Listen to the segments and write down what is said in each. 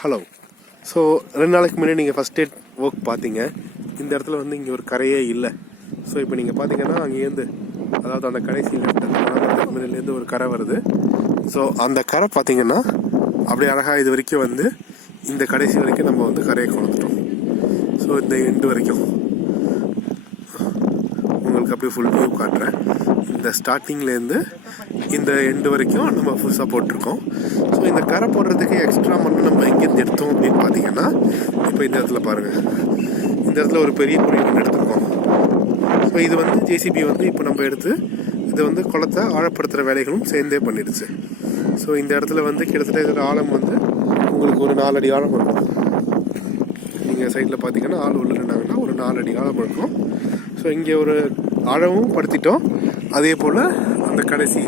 Hello. So 2 நாளைக்கு முன்னாடி நீங்கள் ஃபஸ்ட் டேட் ஒர்க் பார்த்தீங்க. இந்த இடத்துல வந்து இங்கே ஒரு கரையே இல்லை. ஸோ இப்போ நீங்கள் பார்த்தீங்கன்னா அங்கேருந்து, அதாவது அந்த கடைசி லெஃப்ட் முன்னிலேருந்து ஒரு கரை வருது. ஸோ அந்த கரை பார்த்தீங்கன்னா அப்படியே அழகாக இது வரைக்கும் வந்து இந்த கடைசி வரைக்கும் நம்ம வந்து கரையை கொண்டுட்டோம். ஸோ இந்த எண்டு வரைக்கும் உங்களுக்கு அப்படியே ஃபுல் வியூ காட்டுறேன். இந்த ஸ்டார்டிங்லேருந்து இந்த எண்டு வரைக்கும் நம்ம ஃபுல்லாக போட்டிருக்கோம். ஸோ இந்த கரை போடுறதுக்கு எக்ஸ்ட்ரா மண்ணு நம்ம எங்கேருந்து எடுத்தோம் அப்படின்னு பார்த்தீங்கன்னா, இப்போ இந்த இடத்துல பாருங்கள், இந்த இடத்துல ஒரு பெரிய குழி ஒன்று எடுத்துருக்கோம். ஸோ இது வந்து ஜேசிபி வந்து இப்போ நம்ம எடுத்து இதை வந்து குளத்தை ஆழப்படுத்துகிற வேலைகளும் சேர்ந்தே பண்ணிடுச்சு. ஸோ இந்த இடத்துல வந்து கிட்டத்தட்ட இதோட ஆழம் வந்து உங்களுக்கு ஒரு 4 அடி ஆழம் இருக்கும். நீங்கள் சைடில் பார்த்தீங்கன்னா ஆள் உள்ளாங்கன்னா ஒரு 4 அடி ஆழம் இருக்கும். ஸோ இங்கே ஒரு ஆழமும் படுத்திட்டோம். அதே போல் அந்த கடைசி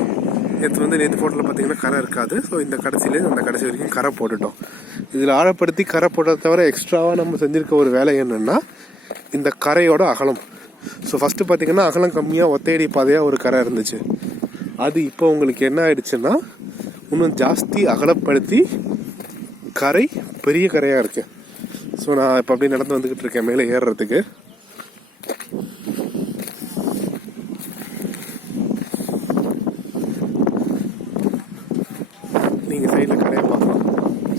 நேற்று ஃபோட்டோவில் பார்த்தீங்கன்னா கரை இருக்காது. ஸோ இந்த கடைசியிலேருந்து அந்த கடைசி வரைக்கும் கரை போட்டுட்டோம். இதில் ஆழப்படுத்தி கரை போட்டதை தவிர எக்ஸ்ட்ராவாக நம்ம செஞ்சுருக்க ஒரு வேலை என்னென்னா இந்த கரையோட அகலம். ஸோ ஃபஸ்ட்டு பார்த்தீங்கன்னா அகலம் கம்மியாக ஒத்தையடி பாதையாக ஒரு கரை இருந்துச்சு. அது இப்போ உங்களுக்கு என்ன ஆயிடுச்சுன்னா இன்னும் ஜாஸ்தி அகலப்படுத்தி கரை பெரிய கரையாக இருக்குது. ஸோ நான் இப்போ அப்படியே நடந்து வந்துக்கிட்டு இருக்கேன் மேலே ஏறுறதுக்கு. நீங்கள் சைடில் கரையை பார்க்கலாம்.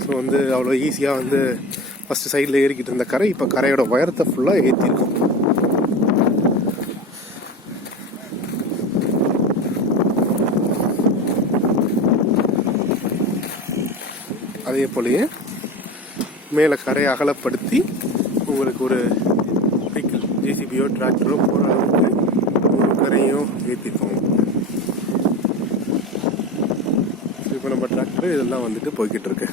ஸோ வந்து அவ்வளோ ஈஸியாக வந்து ஃபஸ்ட்டு சைடில் ஏறிக்கிட்டு இருந்த கரை இப்போ கரையோட உயரத்தை ஃபுல்லாக ஏற்றிருக்கும். அதே போலயே மேலே கரையை அகலப்படுத்தி உங்களுக்கு ஒரு வெஹிக்கிள் ஜேசிபியோ டிராக்டரோ போகிற அளவுக்கு ஒரு கரையும் ஏற்றிருக்கோம். இப்போ நம்ம டிராக்டர் இதெல்லாம் வந்துட்டு போய்கிட்டு இருக்கு.